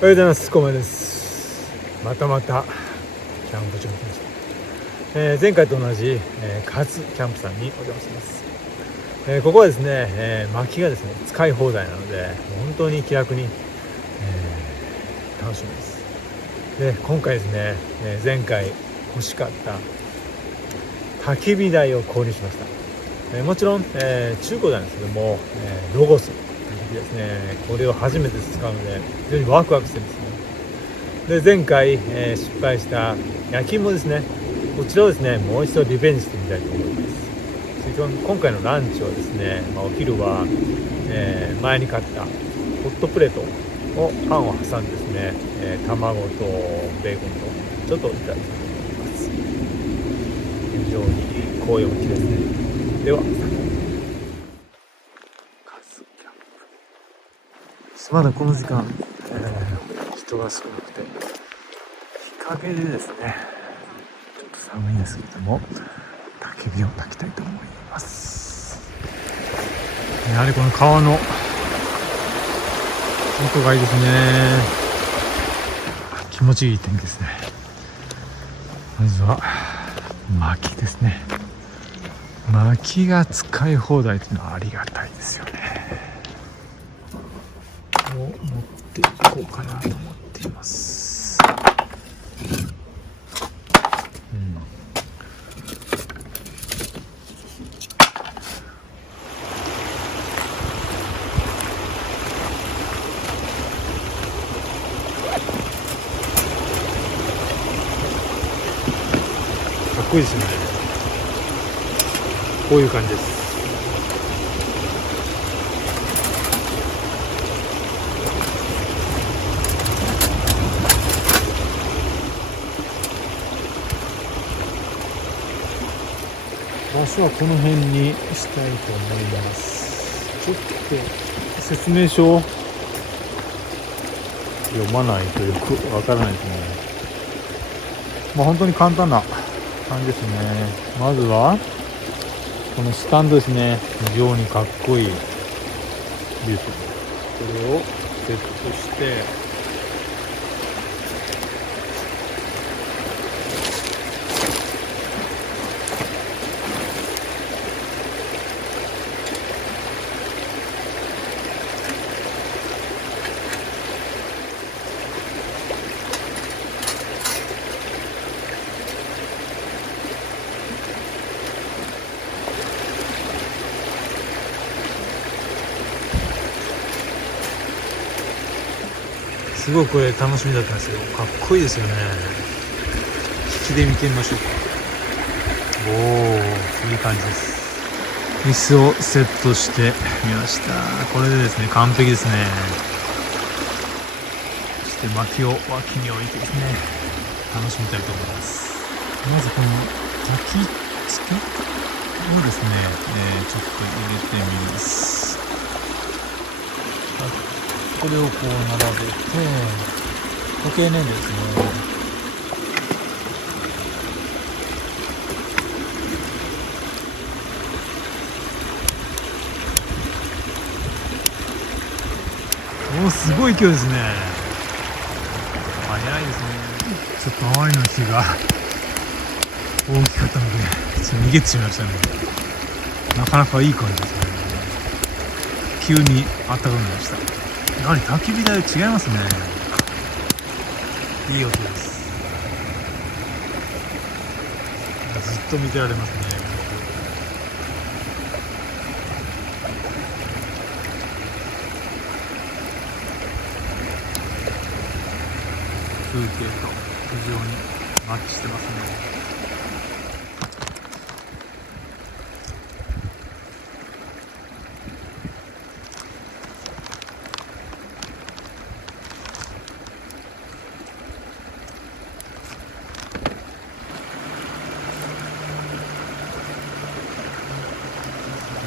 おはようございます。こまです。またキャンプ場に来ました。前回と同じ、カズキャンプさんにお邪魔します。ここはですね、薪がですね使い放題なので本当に気楽に、楽しみです。で今回ですね、前回欲しかった焚き火台を購入しました。もちろん、中古なんですけども、ロゴスですね、これを初めて使うので非常にワクワクしてるんですね。で前回、失敗した焼き芋ですね、こちらをですねもう一度リベンジしてみたいと思います。今回のランチはですね、お昼は、前に買ったホットプレートをパンを挟んでですね、卵とベーコンとちょっといただきたいと思います。非常に紅葉も綺麗ですね。ではまだこの時間、人が少なくて日陰でですねちょっと寒いんですけれども焚き火を焚きたいと思います。やはりこの川の音がいいですね。気持ちいい天気ですね。まずは薪ですね。薪が使い放題というのはありがたいですよね。を持っていこうかなと思っています。かっこいいですね。こういう感じです。場所はこの辺にしたいと思います。ちょっと説明書を読まないとよくわからないですね。本当に簡単な感じですね。まずはこのスタンドですね。非常にかっこいいビューティー。これをセットしてすごくこれ楽しみだったんですけどかっこいいですよね。引きで見てみましょうか。おお、いい感じです。椅子をセットしてみました。これでですね完璧ですね。そして薪を脇に置いてですね楽しみたいと思います。まずこの焚き付けをですね、ちょっと入れてみます。これをこう並べて固形燃料ですね。お、すごい勢いですね。早いですね。ちょっと周りの火が大きかったのでちょっと逃げてしまいましたね。なかなかいい感じですね。急に暖かくなりました。やはり焚き火台違いますね。いい音です。ずっと見てられますね。風景と非常にマッチしてますね。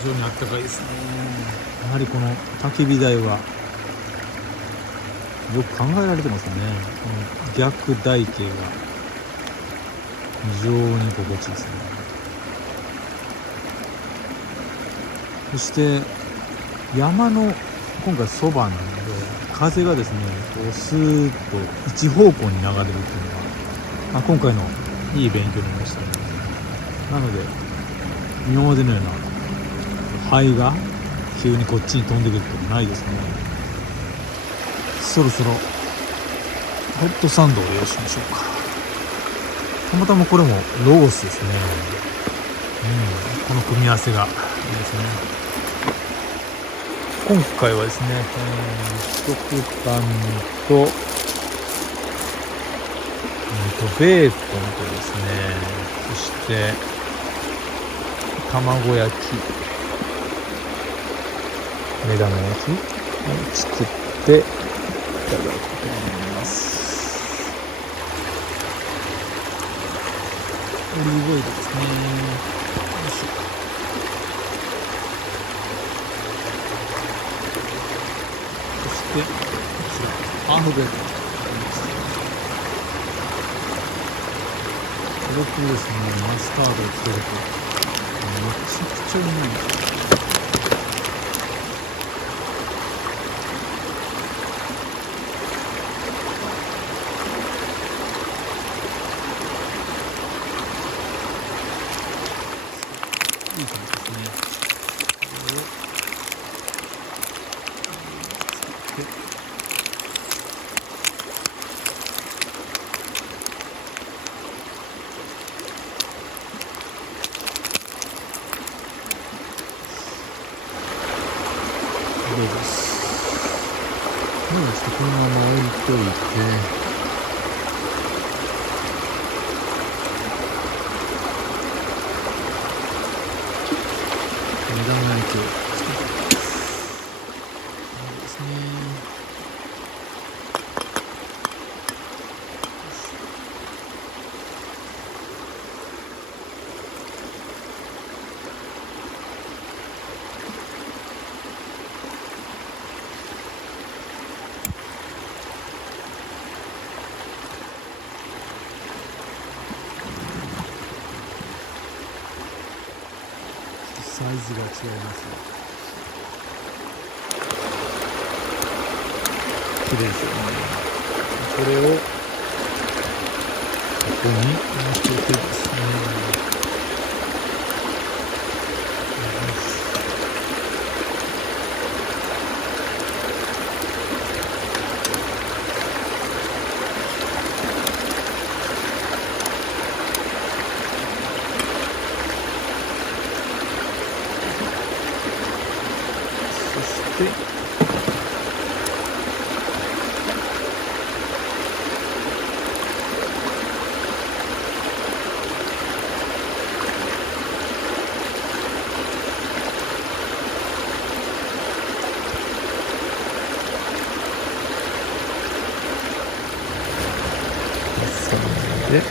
非常にあったかいですね。やはりこの焚き火台はよく考えられてますね。この逆台形が非常に心地いいですね。そして山の今回そばなので風がですねこうスーッと一方向に流れるっていうのが、今回のいい勉強になりましたね。なので今までのような灰が急にこっちに飛んでくることもないですね。そろそろホットサンドを用意しましょうか。たまたまこれもロゴスですね。この組み合わせがいいですね。今回はですね、食パンとベーコンとですね、そして卵焼き、目玉焼きを作っていただこうと思います。オリーブオイルですね。よいしょ。そしてこちらハーフベーコンこれとですね、マスタードをつけるとめちゃくちゃうまいんですよ。いい感じですね。これを使ってどうです。ちょっとこのまま置いといて、目玉焼きを作っていきます。いいですね。サイズが違いますね。綺麗ですよね。これをここに乗せてですね。そしてでめ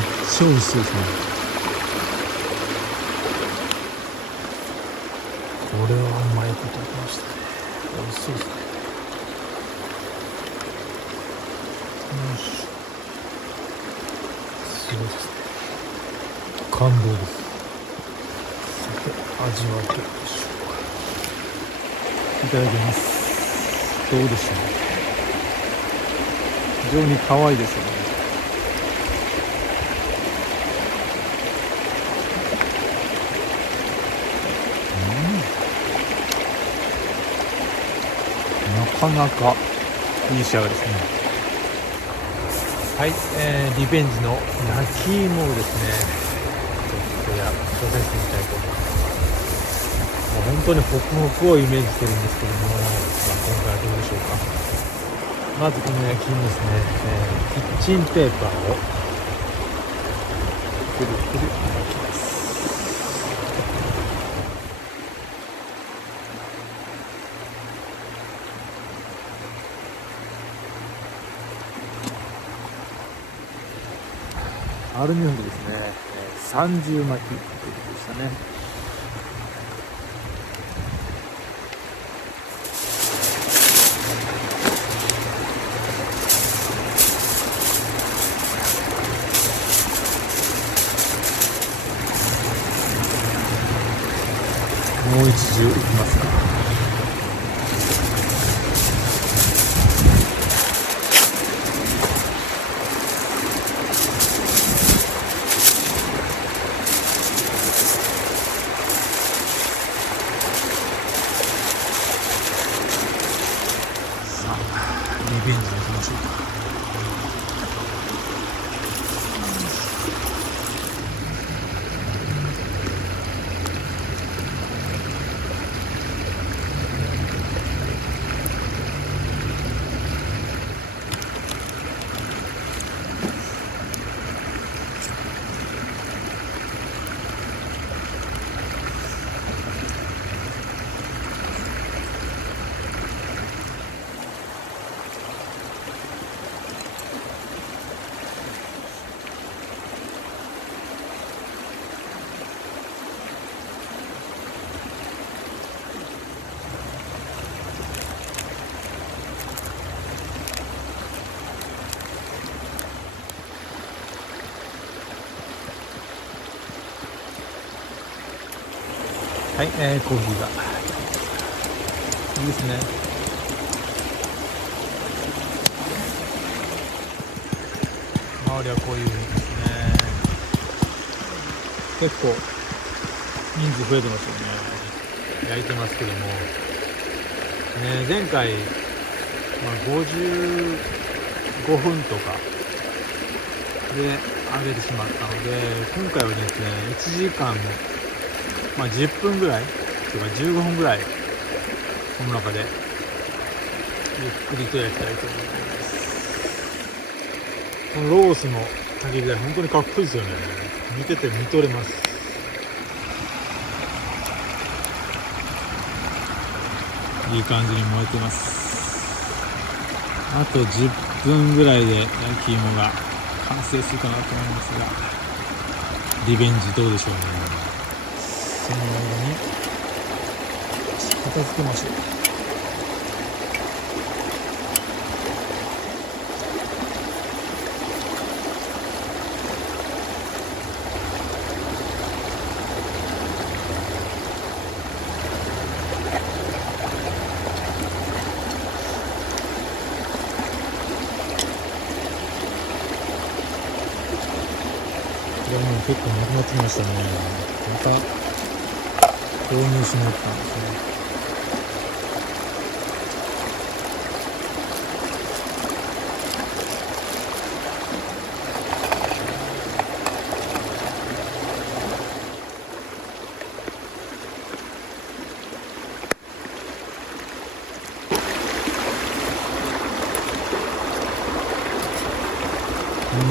っちゃ美味しそうですね。これはうまいこといきましたね。美味しそうですね。よし、すごいですね。感動です。さて味はどうでしょうか。いただきます。どうでしょう。非常に可愛いですよね。なかなかいい仕上がりですね。はい、リベンジの焼き芋をですね、ちょっと挑戦してみたいと思います。本当にホクホクをイメージしてるんですけども、今回はどうでしょうか。まずこの焼き芋ですね、キッチンペーパーをくるくる巻きます。アルミ箔ですね、30巻きということでしたね。もう一重いきますか。さあリベンジに行きましょうか。はい、コーヒーがいいですね。周りはこういう風にですね、結構人数増えてますよね。焼いてますけども、前回、55分とかで揚げてしまったので、今回はですね1時間10分ぐらいとか15分ぐらいこの中でゆっくりと焼きたいと思います。このロースの焚き火台本当にかっこいいですよね。見てて見とれます。いい感じに燃えてます。あと10分ぐらいで焼き芋が完成するかなと思いますが、リベンジどうでしょうね。その間に片付けましょう。これはもう結構なくなってきましたね。また購入しに行ったんですね。この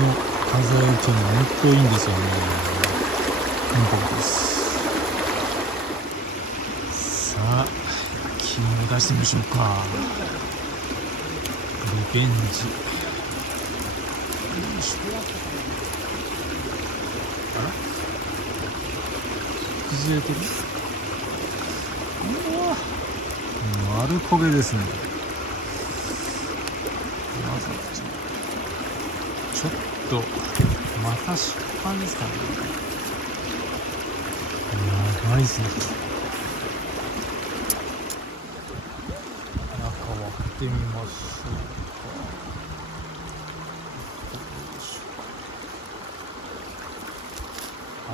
風合いっていうのは本当いいんですよね。韓国です。さあ気を出してみましょうか。リベンジ。よいしょ。あら崩れてる。うわ丸焦げですね。まずちょっとまた出版ですかね。長いですね。中割ってみましょう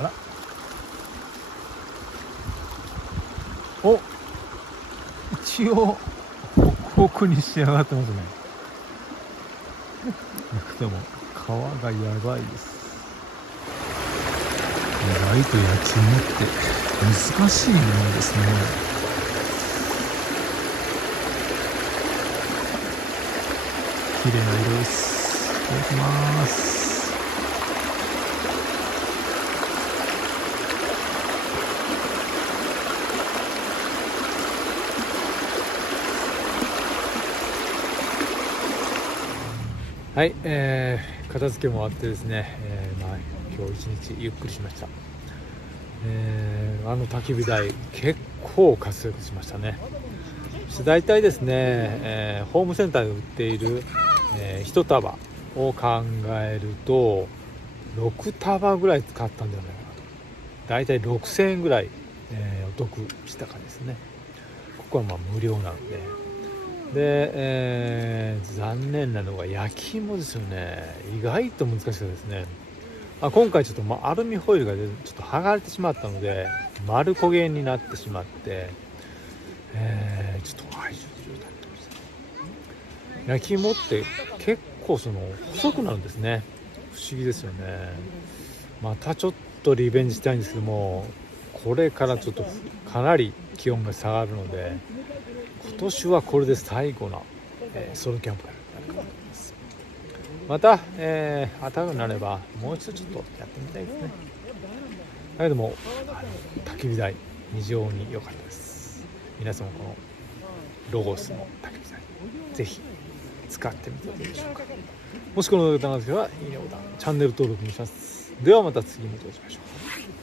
か。あらお、一応ホクホクに仕上がってますね。でも皮がやばいです。意外と焼き芋って難しいものですね。綺麗な色です。いただきます。はい、片付けもあってですね、今今日一日ゆっくりしました。あの焚き火台結構活躍しましたね。だいたいですね、ホームセンターで売っている、1束を考えると6束ぐらい使ったんじゃないかなと。だいたい6000円ぐらい、お得した感じですね。ここはまあ無料なので、残念なのが焼き芋ですよね。意外と難しかったですね。今回ちょっと、アルミホイルがちょっと剥がれてしまったので丸焦げになってしまって、ちょっと愛情状態になってました。焼き芋って結構細くなるんですね。不思議ですよね。またちょっとリベンジしたいんですけども、これからちょっとかなり気温が下がるので、今年はこれで最後の、ソロキャンプになるかなと思います。また、暖かくなればもう一度ちょっとやってみたいですね。だけども焚き火台非常に良かったです。皆さんもこのロゴスの焚き火台ぜひ使ってみてはどうでしょうか。もしこの動画が楽しければいいねボタン、チャンネル登録もします。ではまた次にお会いしましょう。